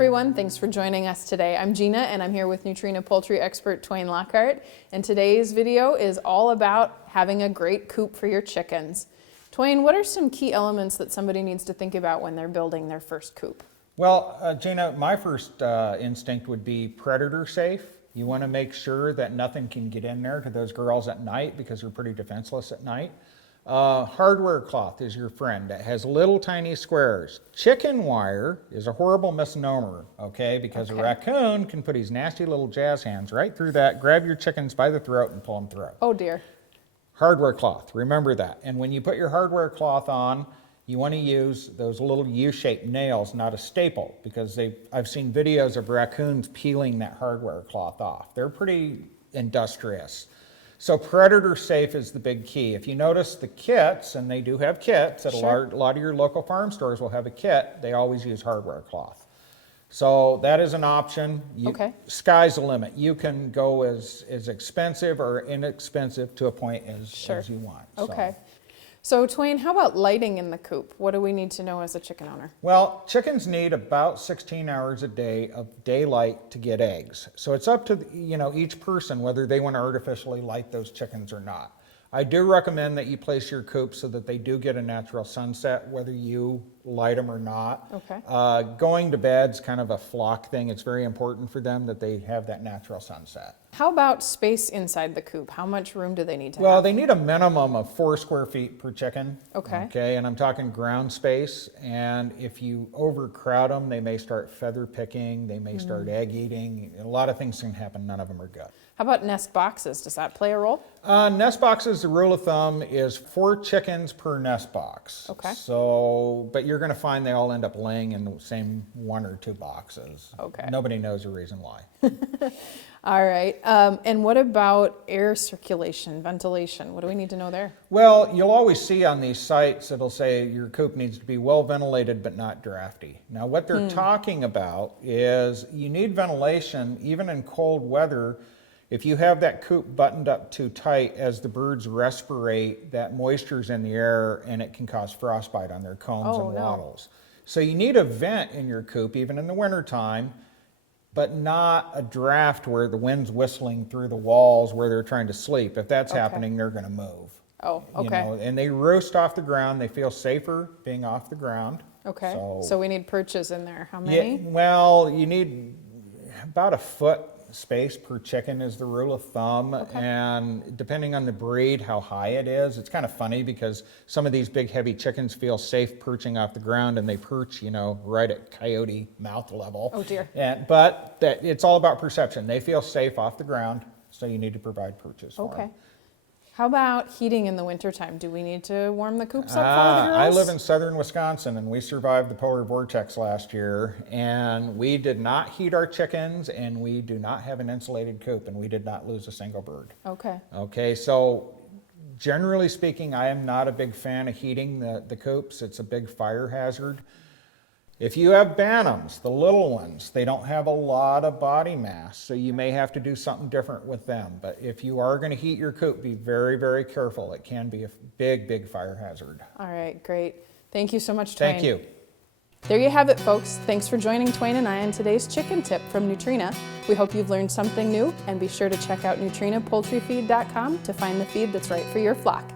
everyone, thanks for joining us today. I'm Gina and I'm here with Nutrena poultry expert Twain Lockhart, and today's video is all about having a great coop for your chickens. Twain, what are some key elements that somebody needs to think about when they're building their first coop? Well, Gina, my first instinct would be predator safe. You want to make sure that nothing can get in there to those girls at night because they're pretty defenseless at night. Hardware cloth is your friend that has little tiny squares. Chicken wire is a horrible misnomer, okay? Because a raccoon can put his nasty little jazz hands right through that, grab your chickens by the throat and pull them through. Oh dear. Hardware cloth, remember that. And when you put your hardware cloth on, you want to use those little U-shaped nails, not a staple, because I've seen videos of raccoons peeling that hardware cloth off. They're pretty industrious. So predator safe is the big key. If you notice the kits, and they do have kits, at a lot of your local farm stores will have a kit, they always use hardware cloth. So that is an option. Sky's the limit. You can go as expensive or inexpensive to a point as you want. Okay. So Twain, how about lighting in the coop? What do we need to know as a chicken owner? Well, chickens need about 16 hours a day of daylight to get eggs. So it's up to each person whether they want to artificially light those chickens or not. I do recommend that you place your coop so that they do get a natural sunset, whether you light them or not. Going to bed's kind of a flock thing. It's very important for them that they have that natural sunset. How about space inside the coop? How much room do they need to have? Well, they need a minimum of 4 square feet per chicken. Okay, and I'm talking ground space. And if you overcrowd them, they may start feather picking, they may start egg eating. A lot of things can happen, none of them are good. How about nest boxes? Does that play a role? Nest boxes, the rule of thumb is 4 chickens per nest box. Okay. So, but you're going to find they all end up laying in the same 1 or 2 boxes. Okay. Nobody knows the reason why. All right. And what about air circulation, ventilation? What do we need to know there? Well, you'll always see on these sites, it'll say your coop needs to be well ventilated but not drafty. Now, what they're talking about is you need ventilation even in cold weather. If you have that coop buttoned up too tight, as the birds respirate, that moisture's in the air and it can cause frostbite on their combs and wattles. So you need a vent in your coop, even in the wintertime, but not a draft where the wind's whistling through the walls where they're trying to sleep. If that's happening, they're going to move. Oh, okay. And they roost off the ground. They feel safer being off the ground. Okay. So we need perches in there. How many? Yeah, well, you need about 1 foot space per chicken is the rule of thumb. And depending on the breed, how high it is, it's kind of funny because some of these big heavy chickens feel safe perching off the ground and they perch, right at coyote mouth level. Oh dear. But it's all about perception. They feel safe off the ground, so you need to provide perches for them. How about heating in the wintertime? Do we need to warm the coops up for the girls? I live in southern Wisconsin and we survived the polar vortex last year, and we did not heat our chickens, and we do not have an insulated coop, and we did not lose a single bird. Okay, so generally speaking, I am not a big fan of heating the coops. It's a big fire hazard. If you have bantams, the little ones, they don't have a lot of body mass, so you may have to do something different with them. But if you are going to heat your coop, be very, very careful. It can be a big, big fire hazard. All right, great. Thank you so much, Twain. Thank you. There you have it, folks. Thanks for joining Twain and I on today's chicken tip from Nutrena. We hope you've learned something new, and be sure to check out NutrenaPoultryFeed.com to find the feed that's right for your flock.